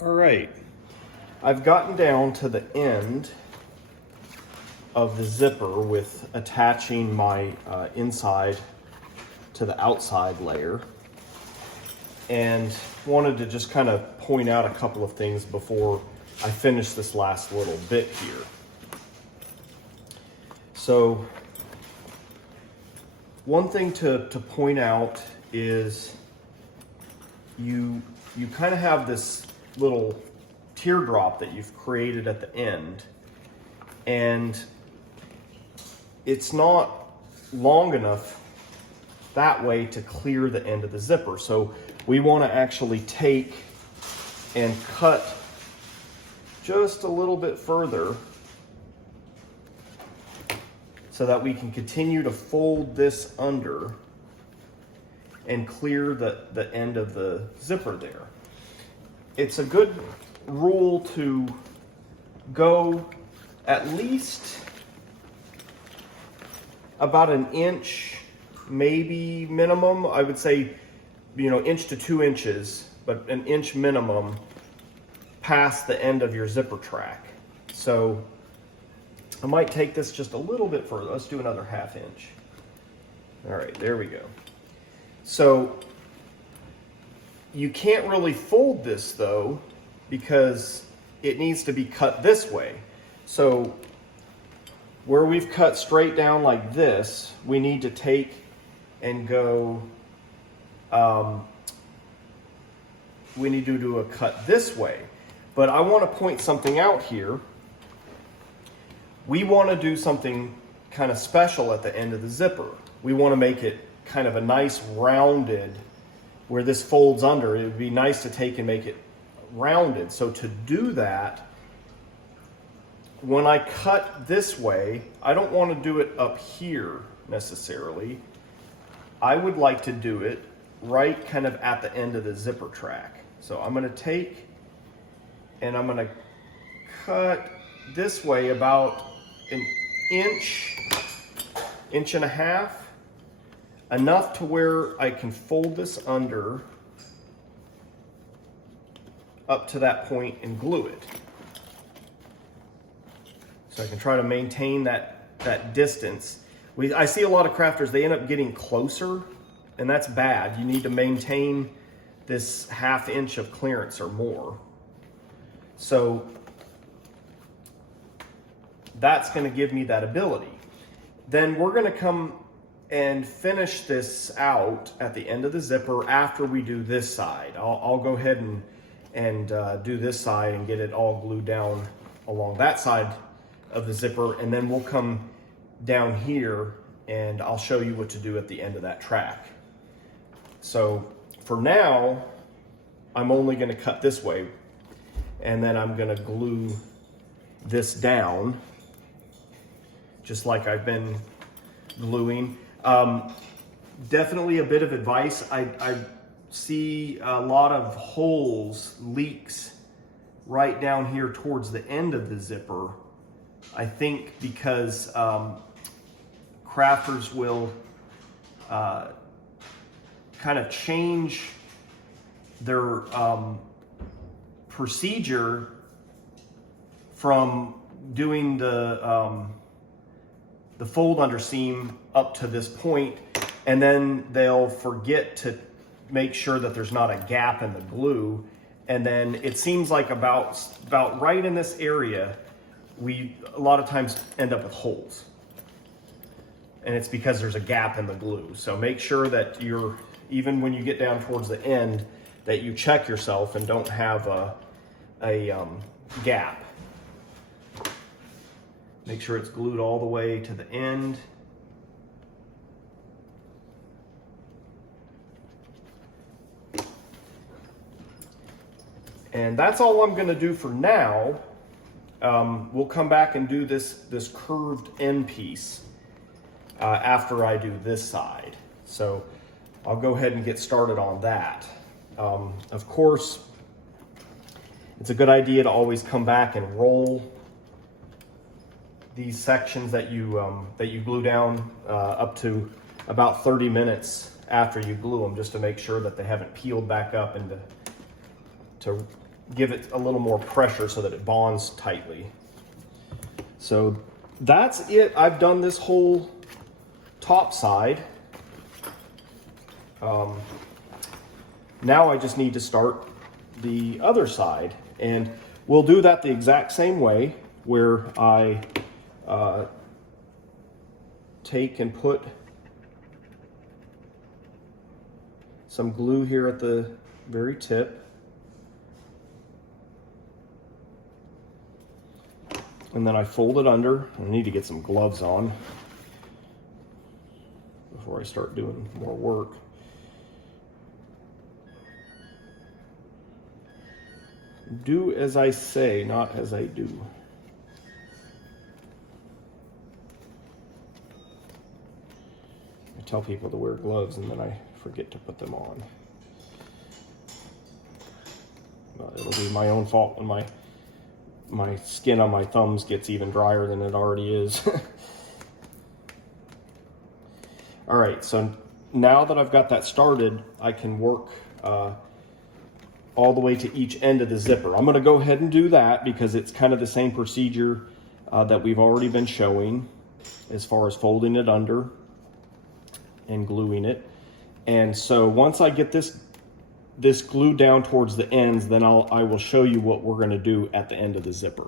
All right, I've gotten down to the end of the zipper with attaching my inside to the outside layer, and wanted to just kind of point out a couple of things before I finish this last little bit here. So one thing to point out is you kind of have this little teardrop that you've created at the end, and it's not long enough that way to clear the end of the zipper. So we want to actually take and cut just a little bit further so that we can continue to fold this under and clear the end of the zipper there. It's a good rule to go at least about an inch, maybe minimum. I would say, inch to 2 inches, but an inch minimum past the end of your zipper track. So I might take this just a little bit further. Let's do another 1/2 inch. All right, there we go. So you can't really fold this though, because it needs to be cut this way. So where we've cut straight down like this, we need to take and go, we need to do a cut this way. But I want to point something out here. We want to do something kind of special at the end of the zipper. We want to make it kind of a nice rounded, where this folds under. It would be nice to take and make it rounded. So to do that, when I cut this way, I don't want to do it up here necessarily. I would like to do it right kind of at the end of the zipper track. So I'm going to take and I'm going to cut this way about an inch, inch and a half, enough to where I can fold this under up to that point and glue it. So I can try to maintain that distance. I see a lot of crafters, they end up getting closer, and that's bad. You need to maintain this 1/2 inch of clearance or more. So that's going to give me that ability. Then we're going to come and finish this out at the end of the zipper after we do this side. I'll go ahead and do this side and get it all glued down along that side of the zipper, and then we'll come down here and I'll show you what to do at the end of that track. So for now, I'm only going to cut this way, and then I'm going to glue this down just like I've been gluing. Definitely a bit of advice. I see a lot of holes, leaks right down here towards the end of the zipper. I think because crafters will kind of change their procedure from doing the fold under seam up to this point, and then they'll forget to make sure that there's not a gap in the glue, and then it seems like about right in this area we a lot of times end up with holes, and it's because there's a gap in the glue. So make sure that even when you get down towards the end, that you check yourself and don't have a gap. Make sure it's glued all the way to the end. And that's all I'm going to do for now. We'll come back and do this curved end piece after I do this side. So I'll go ahead and get started on that. Of course, it's a good idea to always come back and roll these sections that you glue down up to about 30 minutes after you glue them, just to make sure that they haven't peeled back up and to give it a little more pressure so that it bonds tightly. So that's it. I've done this whole top side. Now I just need to start the other side, and we'll do that the exact same way, where I take and put some glue here at the very tip, and then I fold it under. I need to get some gloves on before I start doing more work. Do as I say, not as I do. I tell people to wear gloves and then I forget to put them on. But it'll be my own fault when my skin on my thumbs gets even drier than it already is. All right, so now that I've got that started, I can work all the way to each end of the zipper. I'm gonna go ahead and do that because it's kind of the same procedure that we've already been showing as far as folding it under and gluing it. And so once I get this glued down towards the ends, then I will show you what we're gonna do at the end of the zipper.